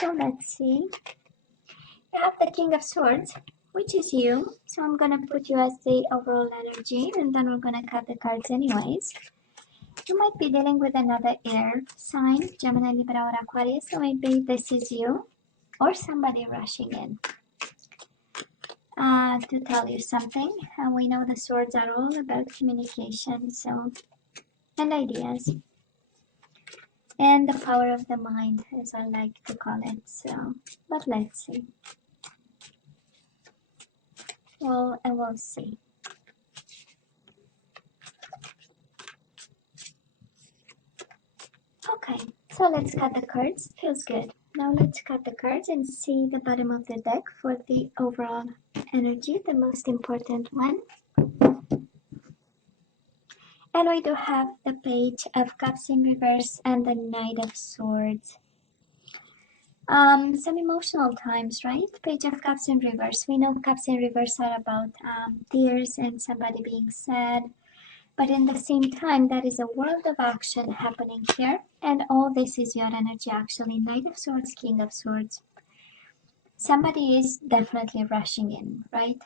So let's see. You have the King of Swords, which is you. So I'm gonna put you as the overall energy, and then we're gonna cut the cards anyways. You might be dealing with another air sign, Gemini, Libra, or Aquarius. So maybe this is you or somebody rushing in to tell you something. And we know the swords are all about communication, so, and ideas, and the power of the mind, as I like to call it. So, but let's see. Well, and we'll see. Okay, so let's cut the cards. Feels good. Now let's cut the cards and see the bottom of the deck for the overall energy, the most important one. And we do have the Page of Cups in reverse and the Knight of Swords. Some emotional times, right? Page of Cups in reverse. We know Cups in reverse are about tears and somebody being sad. But in the same time, there is a world of action happening here. And all this is your energy actually. Knight of Swords, King of Swords. Somebody is definitely rushing in, right?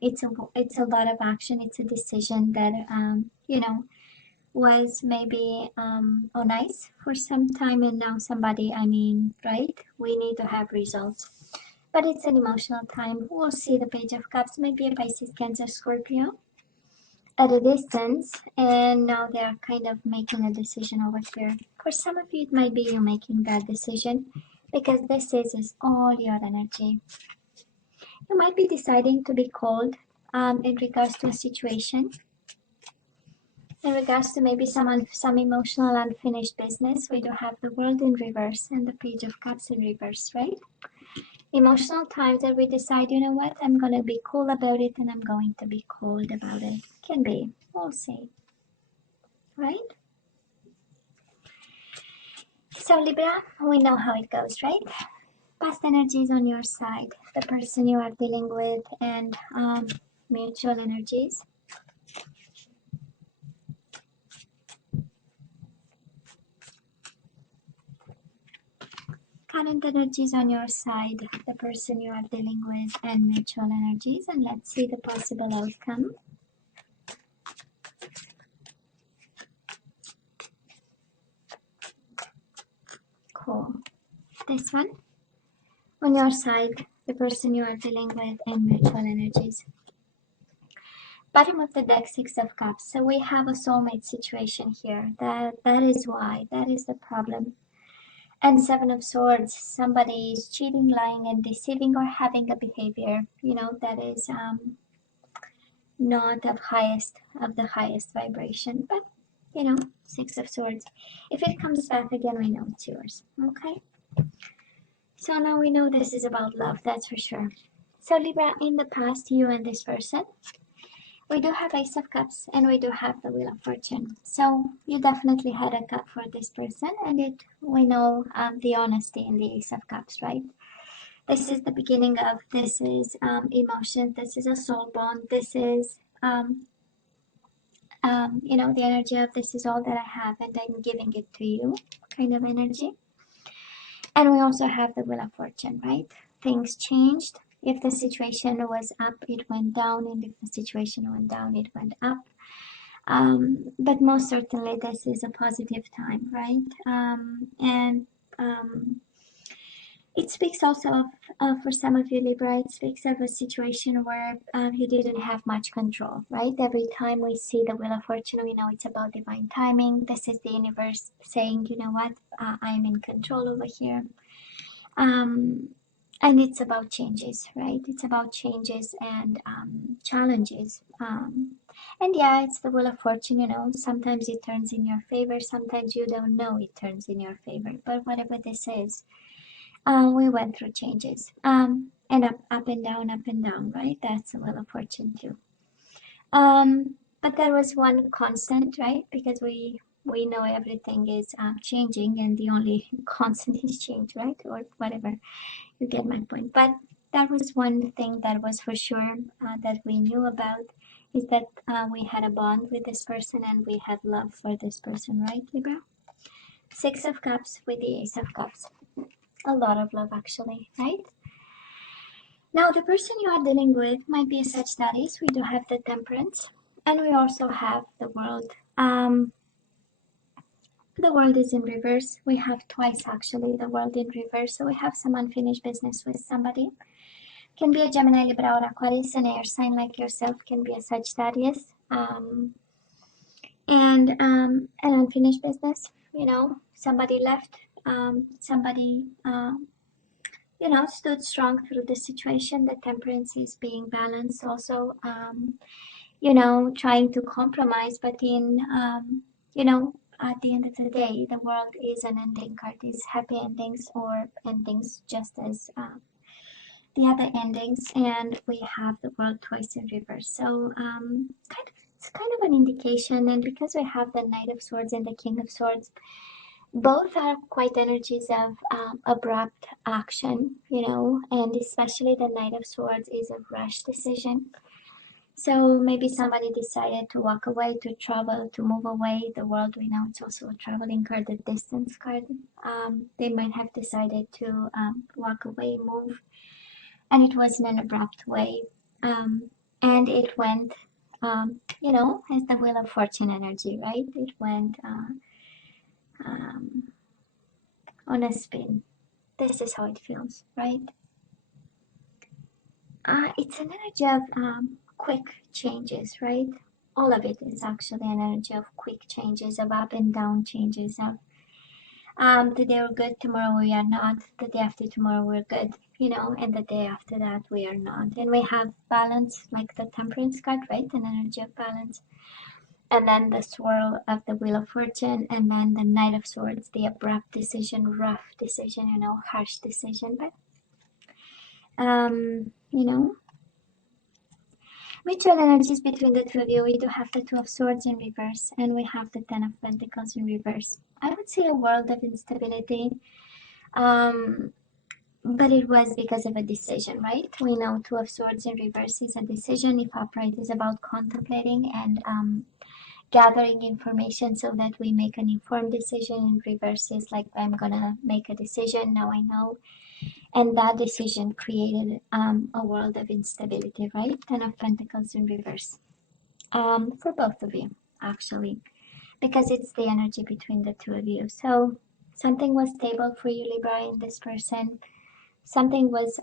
It's a lot of action. It's a decision that, you know, was maybe on ice for some time, and now somebody, right? We need to have results. But it's an emotional time. We'll see the Page of Cups, maybe a Pisces, Cancer, Scorpio at a distance, and now they're kind of making a decision over here. For some of you, it might be you making that decision, because this is all your energy. You might be deciding to be cold in regards to a situation, in regards to maybe some emotional unfinished business. We do have the World in reverse and the Page of Cups in reverse, right? Emotional times that we decide, you know what, I'm going to be cool about it and I'm going to be cold about it. Can be. We'll see. Right? So Libra, we know how it goes, right? Past energies on your side, the person you are dealing with, and mutual energies. Current energies on your side, the person you are dealing with, and mutual energies. And let's see the possible outcome. Cool. This one. On your side, the person you are dealing with, and mutual energies. Bottom of the deck, Six of Cups. So we have a soulmate situation here. That is why. That is the problem. And Seven of Swords, somebody is cheating, lying, and deceiving, or having a behavior, you know, that is not of the highest vibration. But, you know, Six of Swords. If it comes back again, we know it's yours. Okay? So now we know this is about love, that's for sure. So Libra, in the past, you and this person, we do have Ace of Cups and we do have the Wheel of Fortune. So you definitely had a cup for this person, and we know the honesty in the Ace of Cups, right? This is the beginning of, this is emotion, this is a soul bond, this is, you know, the energy of this is all that I have and I'm giving it to you kind of energy. And we also have the Wheel of Fortune, right? Things changed. If the situation was up, it went down, and if the situation went down, it went up. But most certainly, this is a positive time, right? It speaks also of, for some of you Libra, it speaks of a situation where you didn't have much control, right? Every time we see the Wheel of Fortune, we know it's about divine timing. This is the universe saying, you know what, I'm in control over here. And it's about changes, right? It's about changes and challenges. And yeah, it's the Wheel of Fortune, you know, sometimes it turns in your favor, sometimes you don't know it turns in your favor. But whatever this is, we went through changes. And up and down, right? That's the Wheel of Fortune too. But there was one constant, right? Because we know everything is changing, and the only constant is change, right? Or whatever. You get my point. But that was one thing that was for sure that we knew about, is that we had a bond with this person and we had love for this person, right, Libra? Six of Cups with the Ace of Cups. a lot of love actually, right? Now, the person you are dealing with might be a Sagittarius. We do have the Temperance, and we also have the World. The World is in reverse. We have twice actually the World in reverse. So we have some unfinished business with somebody. Can be a Gemini, Libra, or Aquarius, an air sign like yourself. Can be a Sagittarius. And an unfinished business. You know, somebody left. Somebody you know, stood strong through the situation. The Temperance is being balanced also, you know, trying to compromise, but in, you know, at the end of the day, the World is an ending card, is happy endings or endings just as the other endings, and we have the World twice in reverse. So it's kind of an indication, and because we have the Knight of Swords and the King of Swords, both are quite energies of abrupt action, you know, and especially the Knight of Swords is a rush decision. So maybe somebody decided to walk away, to travel, to move away. The World, we know it's also a traveling card, a distance card. They might have decided to walk away, move, and it was in an abrupt way. And it went, you know, as the Wheel of Fortune energy, right? It went on a spin. This is how it feels, right? It's an energy of quick changes, right? All of it is actually an energy of quick changes, of up and down changes, of today we're good, tomorrow we are not, the day after tomorrow we're good, you know, and the day after that we are not. And we have balance, like the Temperance card, right? An energy of balance. And then the swirl of the Wheel of Fortune, and then the Knight of Swords, the abrupt decision, rough decision, you know, harsh decision. But you know, mutual energies between the two of you. We do have the Two of Swords in reverse, and we have the Ten of Pentacles in reverse. I would say a world of instability, but it was because of a decision, right? We know Two of Swords in reverse is a decision. If upright is about contemplating and gathering information so that we make an informed decision. In reverse is like, I'm gonna make a decision, now I know. And that decision created a world of instability, right? Ten of Pentacles in reverse. For both of you, actually, because it's the energy between the two of you. So something was stable for you, Libra, in this person. Something was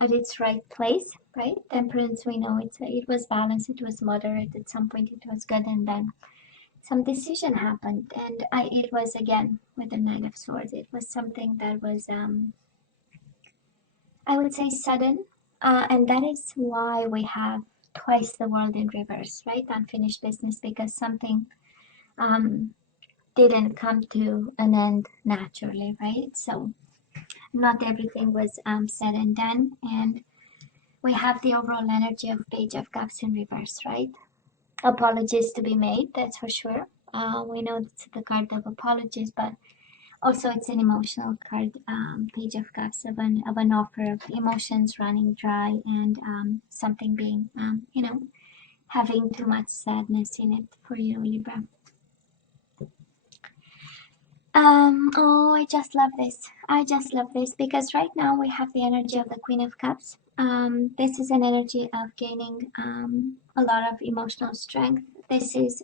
at its right place, right? Temperance, we know it was balanced, it was moderate. At some point it was good, and then some decision happened, and it was again with the Knight of Swords. It was something that was I would say sudden, and that is why we have twice the World in reverse, right? Unfinished business, because something didn't come to an end naturally, right? So not everything was said and done, and we have the overall energy of Page of Cups in reverse, right? Apologies to be made, that's for sure. We know it's the card of apologies, but also it's an emotional card, Page of Cups, of an offer of emotions running dry, and something being, you know, having too much sadness in it for you, Libra. Oh, I just love this. I just love this because right now we have the energy of the Queen of Cups. This is an energy of gaining a lot of emotional strength. This is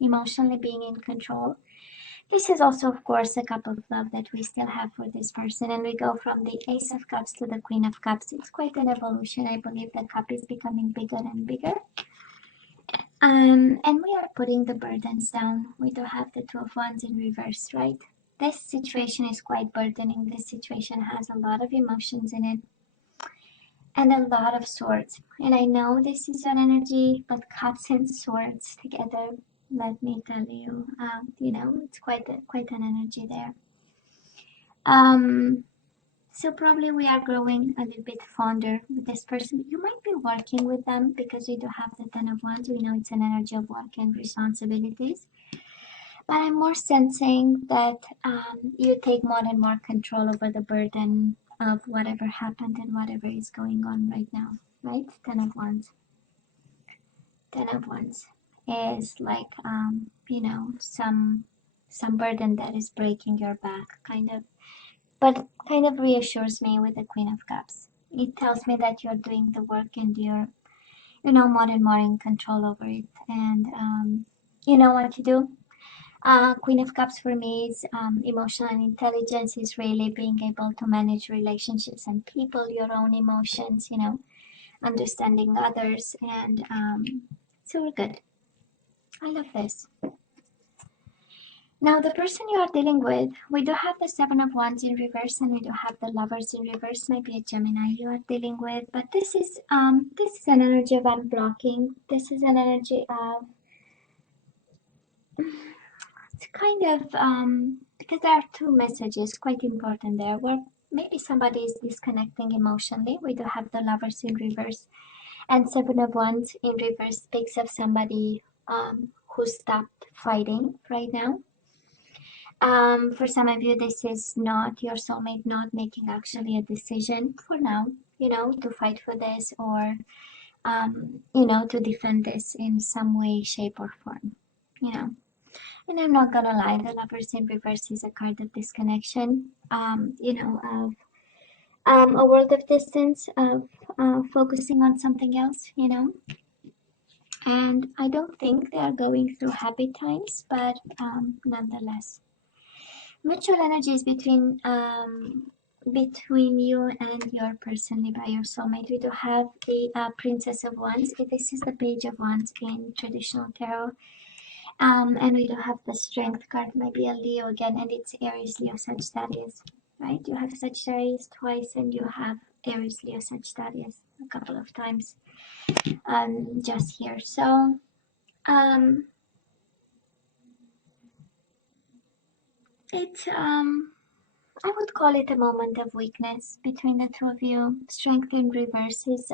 emotionally being in control. This is also, of course, a cup of love that we still have for this person. And we go from the Ace of Cups to the Queen of Cups. It's quite an evolution. I believe the cup is becoming bigger and bigger. And we are putting the burdens down. We do have the Two of Wands in reverse, right? This situation is quite burdening. This situation has a lot of emotions in it and a lot of swords. And I know this is an energy, but cups and swords together, let me tell you, you know, it's quite an energy there. So probably we are growing a little bit fonder with this person. You might be working with them because you do have the Ten of Wands. We know it's an energy of work and responsibilities. But I'm more sensing that you take more and more control over the burden of whatever happened and whatever is going on right now, right? Ten of Wands. Ten of Wands is like, you know, some burden that is breaking your back, kind of. but kind of reassures me with the Queen of Cups. It tells me that you're doing the work and you're, more and more in control over it, and you know what to do. Queen of Cups for me is emotional intelligence, is really being able to manage relationships and people, your own emotions, understanding others, and so we're good. I love this. Now, the person you are dealing with, we do have the Seven of Wands in reverse, and we do have the Lovers in reverse. Maybe a Gemini you are dealing with, but this is an energy of unblocking. This is an energy of, it's kind of because there are two messages quite important there, where maybe somebody is disconnecting emotionally. We do have the Lovers in reverse, and Seven of Wands in reverse speaks of somebody who stopped fighting right now. For some of you, this is not your soulmate not making actually a decision for now, to fight for this, or, to defend this in some way, shape, or form, And I'm not gonna lie, the Lovers in reverse is a card of disconnection, of a world of distance, of focusing on something else, And I don't think they are going through happy times, but nonetheless. Mutual energies between you and your person, Libra, your soulmate. We do have the Princess of Wands. This is the Page of Wands in traditional tarot. And we do have the Strength card, maybe a Leo again, and it's Aries, Leo, Sagittarius, right? You have Sagittarius twice, and you have Aries, Leo, Sagittarius a couple of times just here. So it's I would call it a moment of weakness between the two of you. Strength in reverse is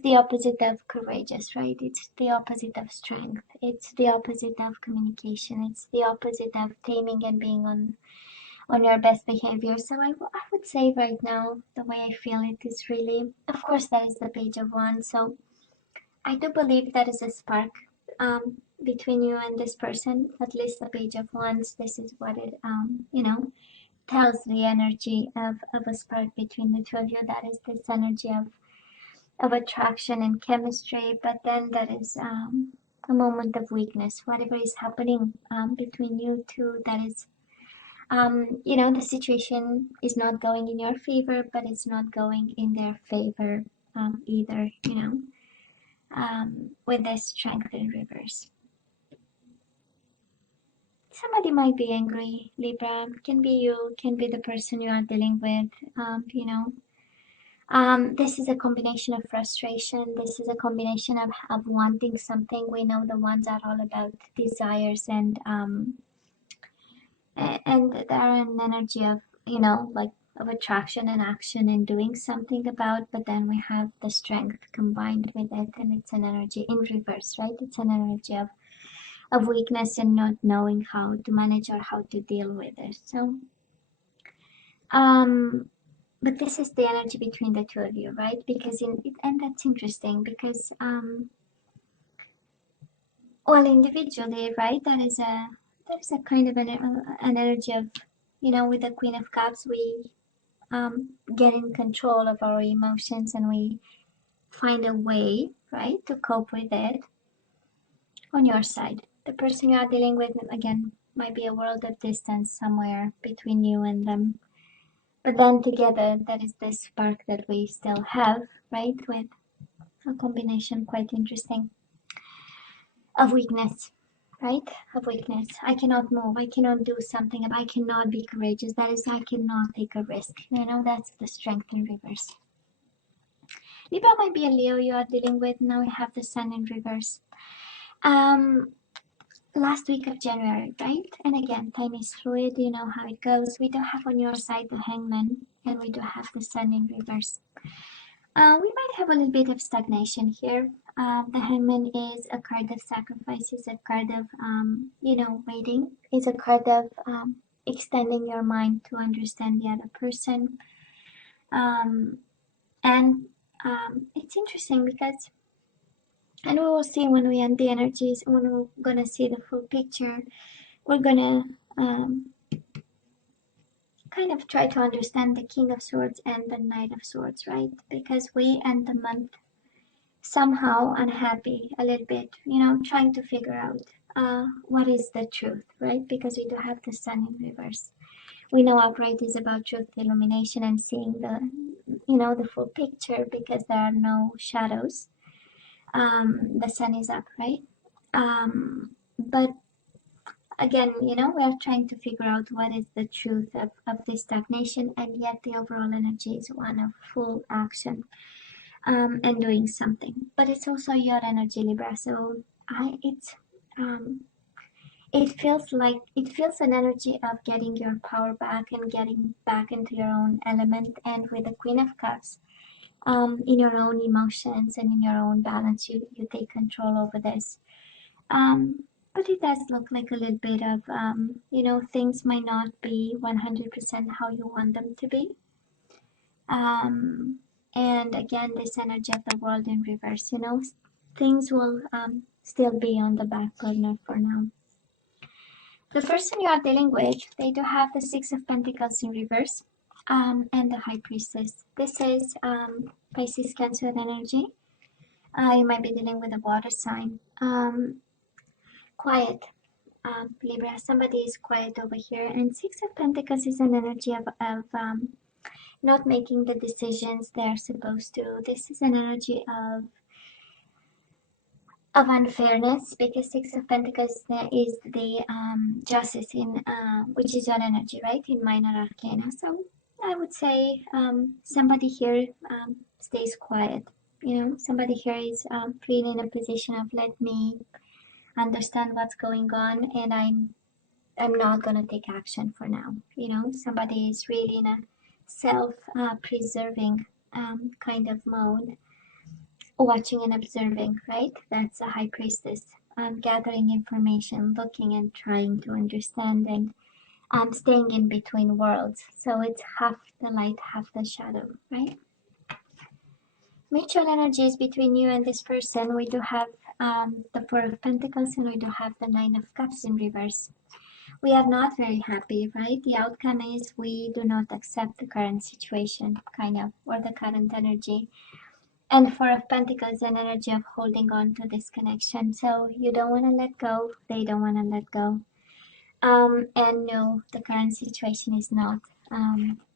the opposite of courageous, right? It's the opposite of strength. It's the opposite of communication. It's the opposite of taming and being on your best behavior. So I would say right now, the way I feel it is really, of course, that is the Page of Wands. So I do believe that is a spark between you and this person. At least the Page of Wands. This is what it tells the energy of a spark between the two of you. That is this energy of attraction and chemistry, but then that is a moment of weakness. Whatever is happening between you two, that is, the situation is not going in your favor, but it's not going in their favor either, with this Strength in reverse. Somebody might be angry, Libra. Can be you, can be the person you are dealing with, this is a combination of frustration. This is a combination of wanting something. We know the ones are all about desires, and they're an energy of, of attraction and action and doing something about, but then we have the strength combined with it, and it's an energy in reverse, right? It's an energy of weakness and not knowing how to manage or how to deal with it. So but this is the energy between the two of you, right? Because and that's interesting because well, individually, right, that is a kind of an energy of, with the Queen of Cups, we get in control of our emotions and we find a way, right, to cope with it. On your side, the person you are dealing with, again, might be a world of distance somewhere between you and them. But then together, that is the spark that we still have, right? With a combination quite interesting of weakness, right? Of weakness. I cannot move. I cannot do something. I cannot be courageous. That is, I cannot take a risk. That's the Strength in reverse. Libra might be a Leo you are dealing with. Now we have the Sun in reverse. Last week of January, right? And again, time is fluid, you know how it goes. We do have on your side the Hangman, and we do have the Sun in reverse. We might have a little bit of stagnation here. The Hangman is a card of sacrifice, is a card of, waiting. It's a card of extending your mind to understand the other person. It's interesting because, and we will see when we end the energies, when we're gonna see the full picture, we're gonna kind of try to understand the King of Swords and the Knight of Swords, right? Because we end the month somehow unhappy a little bit, you know, trying to figure out what is the truth, right? Because we do have the Sun in reverse. We know upright is about truth, illumination, and seeing the, you know, the full picture because there are no shadows. The Sun is up, right? But again, you know, we are trying to figure out what is the truth of this stagnation, and yet the overall energy is one of full action and doing something. But it's also your energy, Libra. So it feels an energy of getting your power back and getting back into your own element. And with the Queen of Cups, in your own emotions and in your own balance, you take control over this. But it does look like a little bit of, you know, things might not be 100% how you want them to be. And again, this energy of the world in reverse, you know, things will still be on the back burner for now. The person you are dealing with, they do have the Six of Pentacles in reverse and the High Priestess. This is Pisces, Cancer energy. You might be dealing with a water sign. Quiet. Libra, somebody is quiet over here, and Six of Pentacles is an energy of not making the decisions they're supposed to. This is an energy of unfairness, because Six of Pentacles is the justice in which is your energy, right, in minor arcana. So I would say somebody here stays quiet. You know, somebody here is really in a position of, let me understand what's going on, and I'm not gonna take action for now. You know, somebody is really in a self-preserving kind of mode, watching and observing, right? That's a High Priestess. Gathering information, looking and trying to understand, and staying in between worlds. So it's half the light, half the shadow, right? Mutual energies between you and this person. We do have the Four of Pentacles, and we do have the Nine of Cups in reverse. We are not very happy, right? The outcome is we do not accept the current situation, kind of, or the current energy. And Four of Pentacles, an energy of holding on to this connection. So you don't want to let go, they don't want to let go. And no, the current situation is not,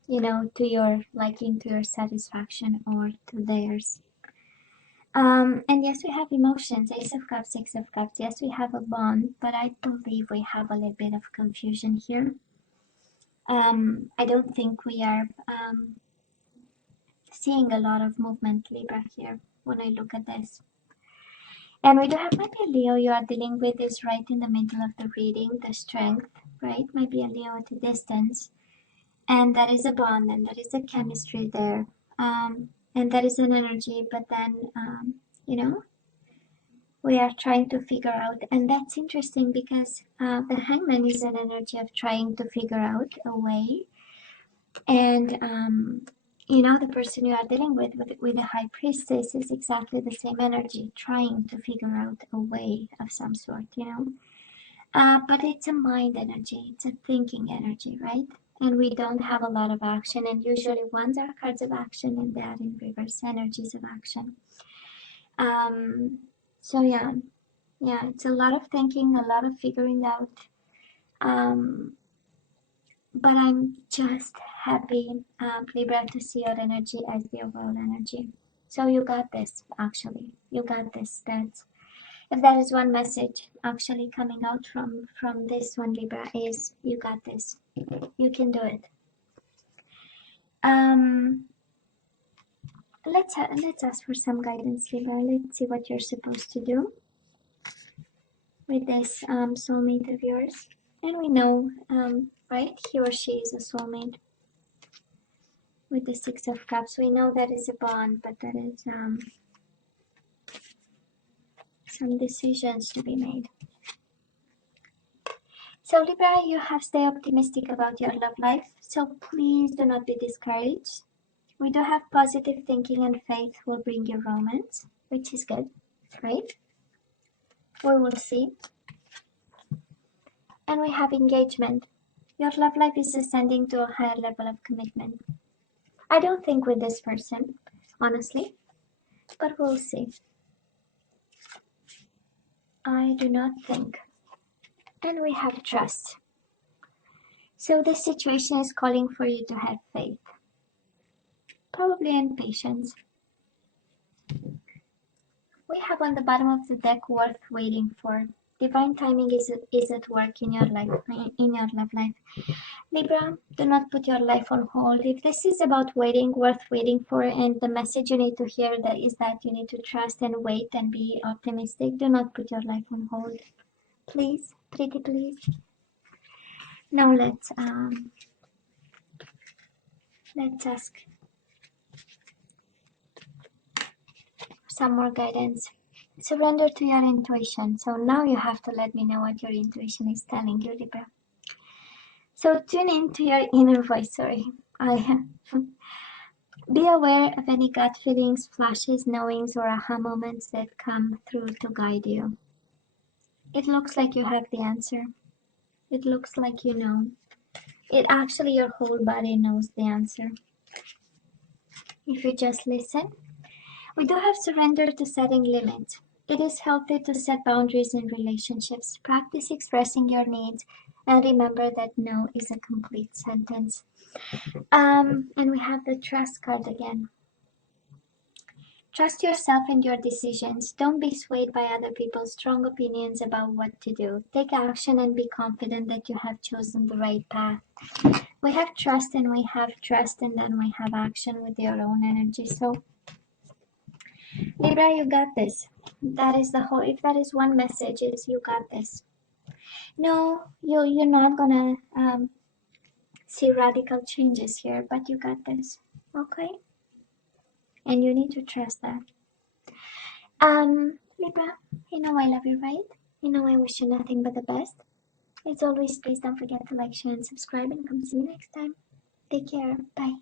you know, to your liking, to your satisfaction, or to theirs. And yes, we have emotions, Ace of Cups, Six of Cups. Yes, we have a bond, but I believe we have a little bit of confusion here. I don't think we are seeing a lot of movement, Libra, here when I look at this. And we do have maybe a Leo you are dealing with is right in the middle of the reading, the Strength, right? Maybe a Leo at a distance. And that is a bond, and that is a chemistry there. And that is an energy, but then, you know, we are trying to figure out, and that's interesting because the Hangman is an energy of trying to figure out a way. And you know, the person you are dealing with the High Priestess is exactly the same energy, trying to figure out a way of some sort, you know. But it's a mind energy, it's a thinking energy, right? And we don't have a lot of action, and usually ones are cards of action, and that in reverse energies of action. So yeah, it's a lot of thinking, a lot of figuring out. But I'm just happy, Libra, to see your energy as the overall energy. So you got this, actually. You got this. That's, if there is one message actually coming out from this one, Libra, is you got this. You can do it. Let's ask for some guidance, Libra. Let's see what you're supposed to do with this soulmate of yours. And we know, right, he or she is a soulmate. With the Six of Cups, we know that is a bond, but that is some decisions to be made. So Libra, you have to stay optimistic about your love life. So please do not be discouraged. We do have positive thinking, and faith will bring you romance, which is good, right? We will see. And we have engagement. Your love life is ascending to a higher level of commitment. I don't think with this person, honestly, but we'll see. I do not think. And we have trust. So this situation is calling for you to have faith. Probably and patience. We have on the bottom of the deck worth waiting for. Divine timing is at work in your life, in your love life. Libra, do not put your life on hold. If this is about waiting, worth waiting for, and the message you need to hear that is that you need to trust and wait and be optimistic, do not put your life on hold. Please, pretty please. Now let's ask some more guidance. Surrender to your intuition. So now you have to let me know what your intuition is telling you, Libra. So tune into your inner voice. Sorry, be aware of any gut feelings, flashes, knowings, or aha moments that come through to guide you. It looks like you have the answer. It looks like you know. It actually, your whole body knows the answer. If you just listen. We do have surrender to setting limits. It is healthy to set boundaries in relationships. Practice expressing your needs and remember that no is a complete sentence. And we have the trust card again. Trust yourself and your decisions. Don't be swayed by other people's strong opinions about what to do. Take action and be confident that you have chosen the right path. We have trust and we have trust and then we have action with your own energy. So Libra, you got this. That is the whole, if that is one message, is you got this. No, you're not gonna see radical changes here, but you got this. Okay? And you need to trust that. Libra, you know I love you, right? You know I wish you nothing but the best. As always, please don't forget to like, share, and subscribe, and come see me next time. Take care. Bye.